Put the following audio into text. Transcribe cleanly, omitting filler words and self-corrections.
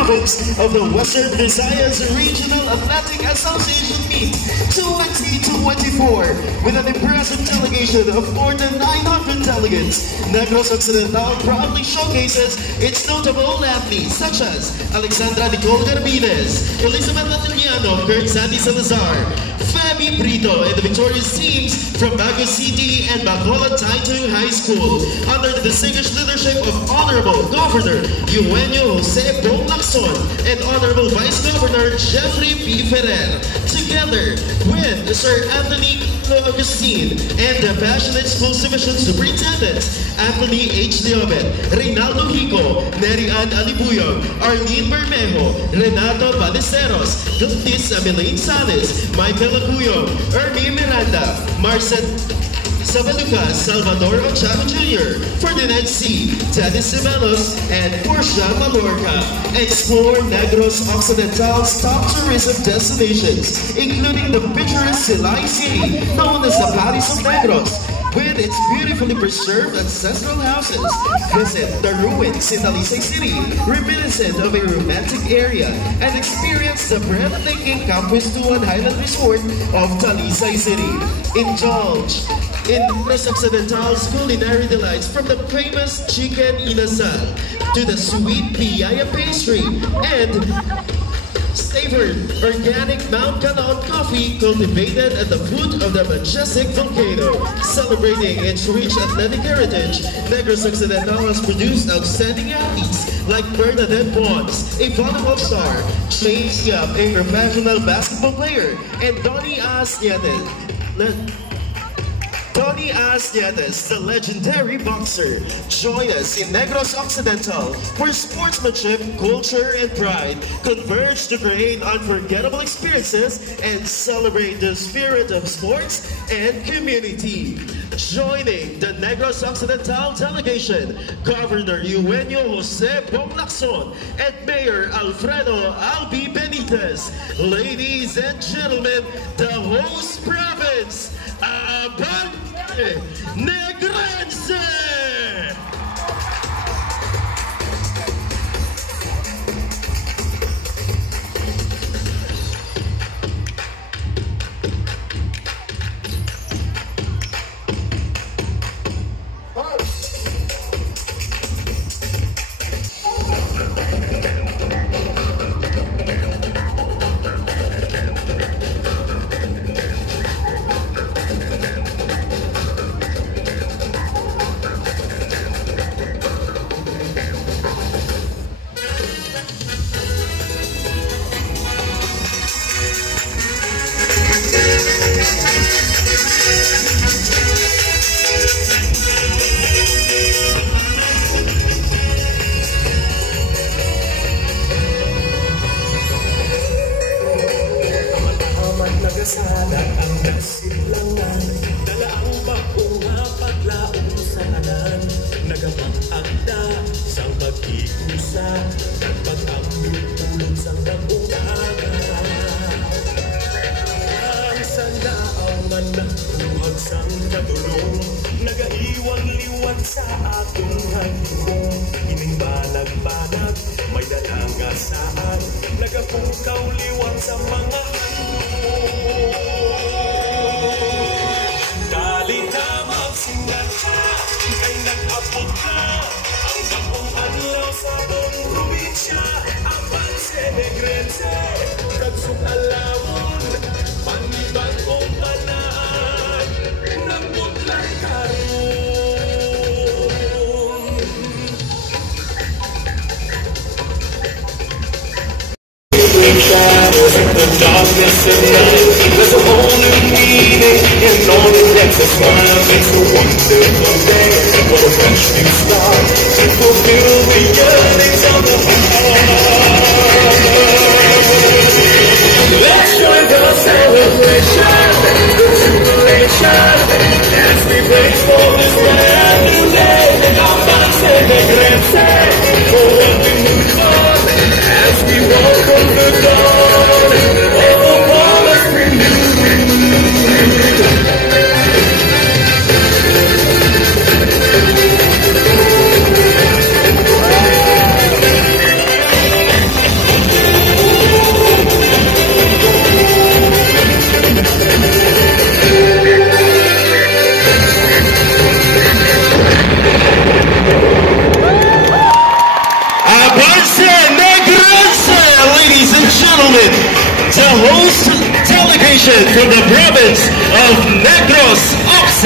province of the Western Visayas Regional Athletic Association Meet 2024 with an impressive delegation of more than 900 delegates. Negros Occidental proudly showcases its notable athletes such as Alexandra Nicole Garbines, Elizabeth Latiliano, Kurt Sandy Salazar, Fabi Brito, and the victorious teams from Baguio City and Bacolod Taitung High School under the distinguished leadership of Honorable Governor Eugenio Jose Bong Lacson and Honorable Vice Governor Jeffrey P. Ferrer, together with Sir Anthony Augustine and the Passionate Schools Division Superintendents Anthony H. Leobet, Reynaldo Hico, Mary Ann Alibuyong, Arlene Bermejo, Renato Ballesteros, Giltis Ameline Sales, Michael Acuyo, Ermi Miranda, Marcet Sabalucas, Salvador Ochaco Jr., Ferdinand C., Teddy Simelos, and Portia Malorca. Explore Negros Occidental's top tourism destinations, including the picturesque Silay City, known as the Palace of Negros, with its beautifully preserved ancestral houses. Visit the ruins in Talisay City, reminiscent of a romantic area, and experience the breathtaking Campus Tuan Highland Resort of Talisay City. Indulge in Negros Occidental's culinary delights, from the famous chicken inasal to the sweet piyaya pastry and savored organic Mount Canon coffee cultivated at the foot of the majestic volcano. Celebrating its rich athletic heritage, Negros Occidental has produced outstanding athletes like Bernadette Bonds, a volleyball star, James Yap, a professional basketball player, and Donny Asniates, the legendary boxer. Join us in Negros Occidental, where sportsmanship, culture, and pride converge to create unforgettable experiences and celebrate the spirit of sports and community. Joining the Negros Occidental delegation, Governor Eugenio Jose Bong Lacson and Mayor Alfredo Albi Benitez. Ladies and gentlemen, the host province, Abante Negrense! Nagasalat ang nasidlangan, dala ang bagong paglaong sa anan, nagamang-agda sang pag-iusa, nagpag-amulod sang nag-umaga. Ang sandaaw man nagkuhag sang katulong, nagaiwag-liwag sa atong hangkong, ining banag-banag, may dalanga saan, nagapukaw-liwag sa mga dali na magsingat ka, ay nag-abot na ang bagong adlaw sa buong probinsya. Avance Negrense, kagsukalaon, panibagong panaan, nagmutlan karoon. The darkness of night, there's a whole new meaning, and all the decks of smile makes a wonderful day. What a fresh new start to fulfill the yearnings of the heart. Let's join the celebration, the jubilation, as we praise for this brand new day. Avance Negrense, for what we move on, as we welcome the dawn of a promise renewed. the host delegation from the province of Negros Occidental.